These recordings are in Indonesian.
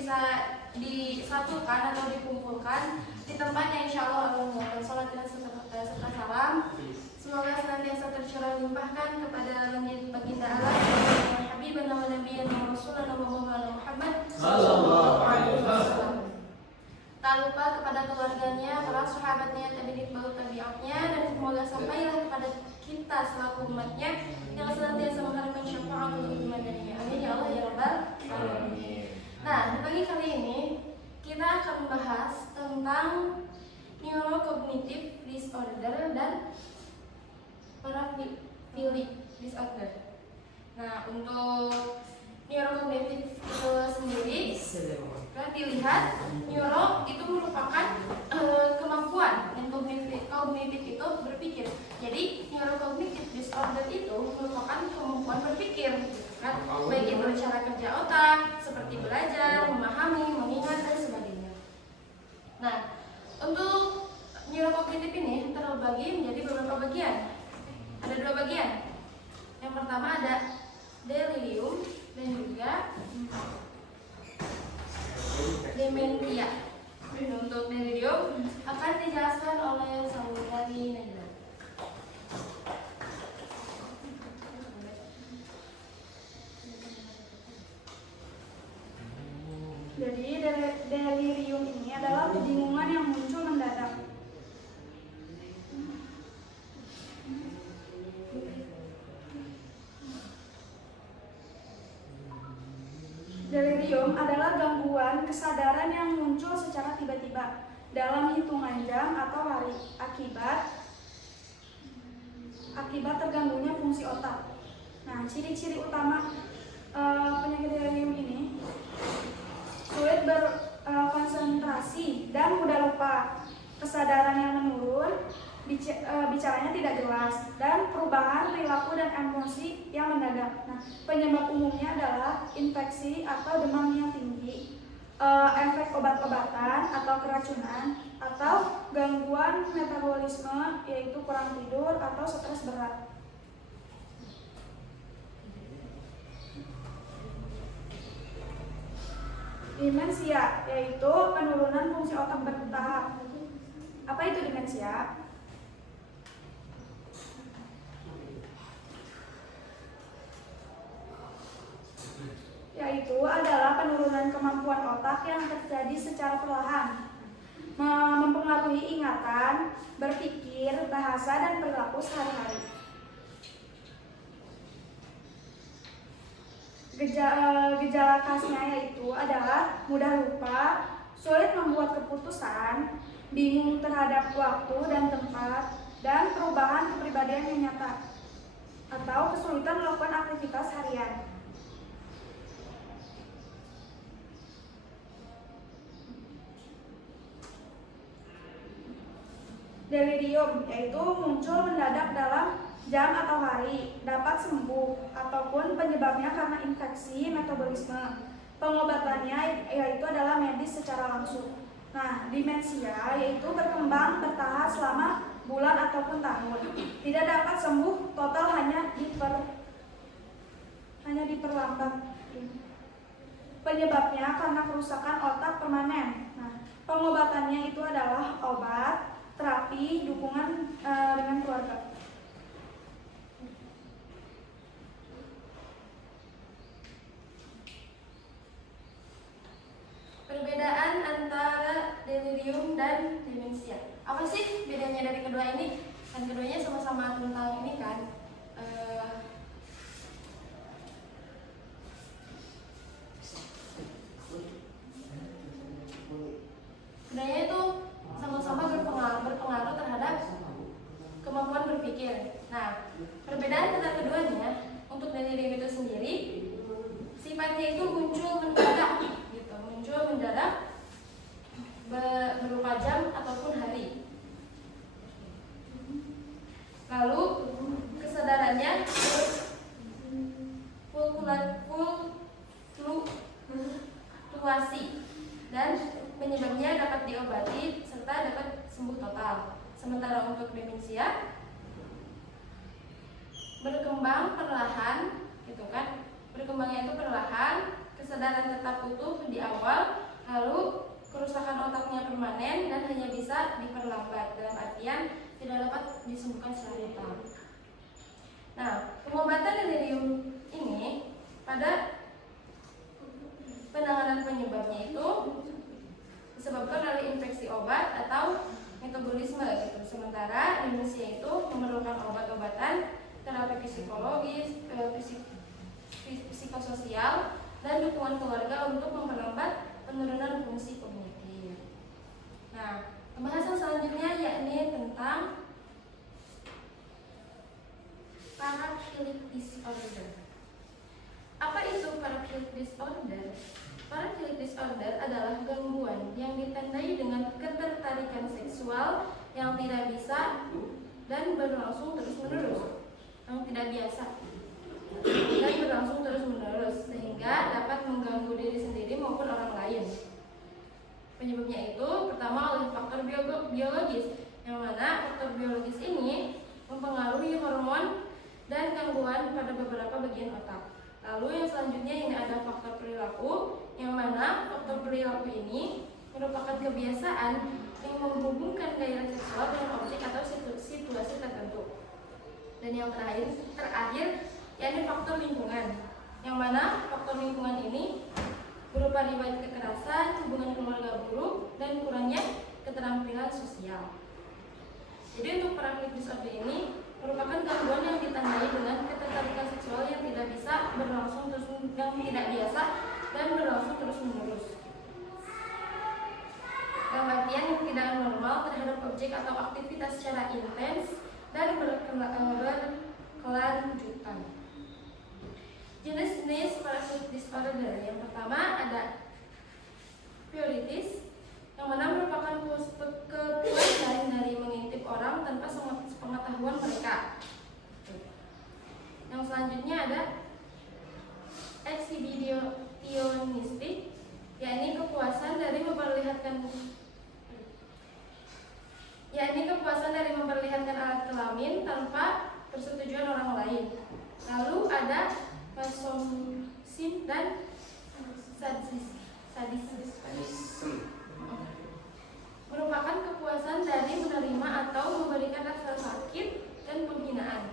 bisa disatukan atau dikumpulkan di tempat yang insya Allah Allah mengatakan salat dan serta salam semoga senantiasa tercurah limpahkan kepada langit baginda Allah Habibana wa Nabiyana wa Rasulana wa Maulana Muhammad sallallahu alaihi wasallam. Tak lupa kepada keluarganya, para sahabatnya, tabi'in baut tabi'atnya, dan semoga sampailah kepada kita selaku umatnya yang senantiasa mengharapkan syafaat untuk iman darinya. Amin ya Allah ya Rabbal alamin. Nah, di pagi kali ini kita akan membahas tentang neurocognitive disorder dan paraphilic disorder. Nah, untuk neurocognitive itu sendiri dilihat neuro itu merupakan kemampuan dan kognitif itu berpikir. Jadi neurocognitive disorder itu merupakan kemampuan berpikir, kan? Baik itu cara kerja otak, seperti belajar, memahami, mengingat dan sebagainya. Nah, untuk neurocognitive ini terbagi menjadi beberapa bagian. Ada 2 bagian. Yang pertama ada delirium dan juga dementia. Untuk delirium akan dijelaskan oleh Saudari Najla. Jadi delirium ini adalah kebingungan yang muncul mendadak. Delirium adalah gangguan kesadaran yang muncul secara tiba-tiba dalam hitungan jam atau hari akibat terganggunya fungsi otak. Nah, ciri-ciri utama penyakit delirium ini sulit berkonsentrasi dan mudah lupa, kesadaran yang menurun, bicaranya tidak jelas, dan perubahan perilaku dan emosi yang mendadak. Nah, penyebab umumnya adalah infeksi atau demam yang tinggi, efek obat-obatan atau keracunan, atau gangguan metabolisme yaitu kurang tidur atau stres berat. Demensia yaitu penurunan fungsi otak bertahap. Apa itu demensia? Yaitu adalah penurunan kemampuan otak yang terjadi secara perlahan, mempengaruhi ingatan, berpikir, bahasa, dan perilaku sehari-hari. Gejala khasnya yaitu adalah mudah lupa, sulit membuat keputusan, bingung terhadap waktu dan tempat, dan perubahan kepribadian yang nyata, atau kesulitan melakukan aktivitas harian. Delirium yaitu muncul mendadak dalam jam atau hari, dapat sembuh, ataupun penyebabnya karena infeksi metabolisme. Pengobatannya yaitu adalah medis secara langsung. Nah, demensia yaitu berkembang bertahap selama bulan ataupun tahun. Tidak dapat sembuh total, hanya diperlambat. Penyebabnya karena kerusakan otak permanen. Nah, pengobatannya itu adalah obat, terapi, dukungan dengan keluarga. Perbedaan antara delirium dan demensia. Apa sih bedanya dari kedua ini? Kan keduanya sama-sama tentang ini kan. Keduanya itu sama-sama berpengaruh terhadap kemampuan berpikir. Nah, perbedaan antara keduanya, untuk delirium itu sendiri sifatnya itu muncul mendadak. Berupa jam ataupun hari. Lalu kesadarannya fluktuasi dan penyebabnya dapat diobati serta dapat sembuh total. Sementara untuk demensia berkembang perlahan, gitu kan? Berkembangnya itu perlahan, kesadaran tetap utuh di awal, Lalu kerusakan otaknya permanen dan hanya bisa diperlambat, dalam artian tidak dapat disembuhkan secara total. Nah, pengobatan delirium ini pada penanganan penyebabnya itu disebabkan oleh infeksi obat atau metabolisme gitu. Sementara demensia itu memerlukan obat-obatan, terapi psikologis, psikososial, dan dukungan keluarga untuk memperlambat penurunan fungsi kognitif. Nah, pembahasan selanjutnya yakni tentang paraphilic disorder. Apa itu paraphilic disorder? Paraphilic disorder adalah gangguan yang ditandai dengan ketertarikan seksual yang tidak bisa dan berlangsung terus-menerus, yang tidak biasa dan berlangsung terus-menerus, sehingga dapat mengganggu diri sendiri maupun orang lain. Penyebabnya itu pertama oleh faktor biologis, yang mana faktor biologis ini mempengaruhi hormon dan gangguan pada beberapa bagian otak. Lalu yang selanjutnya ini ada faktor perilaku, yang mana faktor perilaku ini merupakan kebiasaan yang menghubungkan gairah seksual dengan objek atau situasi tertentu. Dan yang terakhir yakni faktor lingkungan, yang mana faktor lingkungan ini berupa riwayat kekerasan, hubungan keluarga buruk, dan kurangnya keterampilan sosial. Jadi untuk paraphilic disorder ini merupakan gangguan yang ditandai dengan ketertarikan seksual yang tidak bisa berlangsung terus, yang tidak biasa dan berlangsung terus-menerus. Dalam artian yang tidak normal terhadap objek atau aktivitas secara intens dan berkelanjutan. Jenis-jenis paraphilic disorder yang pertama ada pruritus, yang mana merupakan kepuasan dari mengintip orang tanpa sepengetahuan mereka. Yang selanjutnya ada exhibitionistic, yakni kepuasan dari memperlihatkan alat kelamin tanpa persetujuan orang lain. Lalu ada masochism dan sadisme, merupakan kepuasan dari menerima atau memberikan rasa sakit dan penghinaan.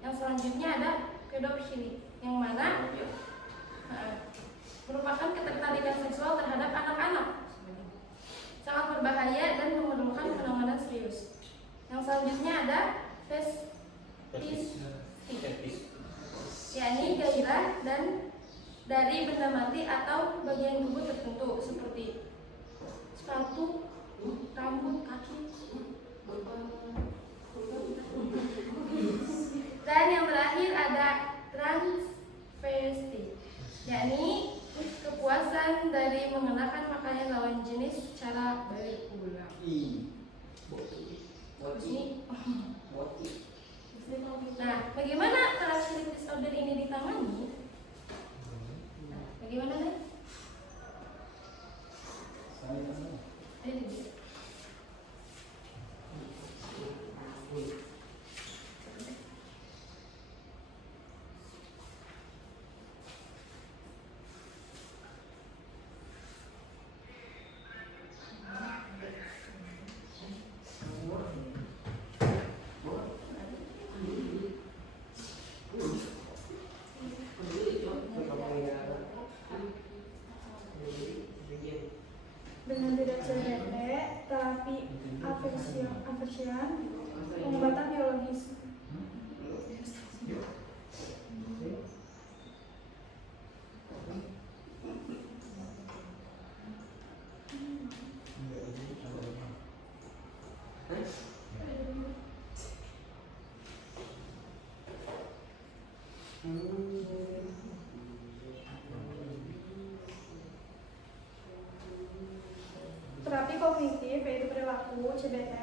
Yang selanjutnya ada pedofili, yang mana merupakan ketertarikan seksual terhadap anak-anak, sangat berbahaya dan memerlukan penanganan serius. Yang selanjutnya ada fetishistik, yakni gairah dan dari benda mati atau bagian tubuh tertentu seperti sepatu, rambut, kaki. Dan yang terakhir ada transvesti, yakni kepuasan dari mengenakan pakaian lawan jenis secara berulang. Nah, bagaimana paraphilic disorder ini ditangani? Nah, bagaimana nih? Dengan tidak CBT, terapi aversian, pengobatan biologis. Terapi kognitif yaitu perilaku CBT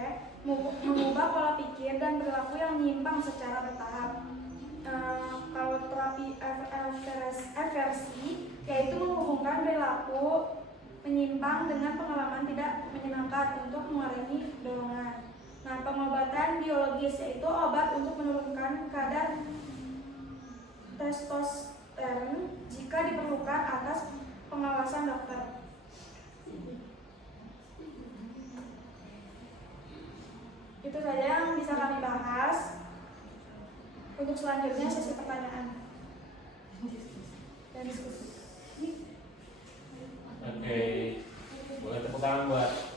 mengubah pola pikir dan perilaku yang menyimpang secara bertahap. Kalau terapi aversi yaitu menghubungkan perilaku menyimpang dengan pengalaman tidak menyenangkan untuk mengurangi dorongan. Nah, pengobatan biologis yaitu obat untuk menurunkan kadar testosteron jika diperlukan atas pengawasan dokter. Itu saja yang bisa kami bahas. Untuk selanjutnya sesi pertanyaan dan diskusi. Oke, boleh tepuk tangan buat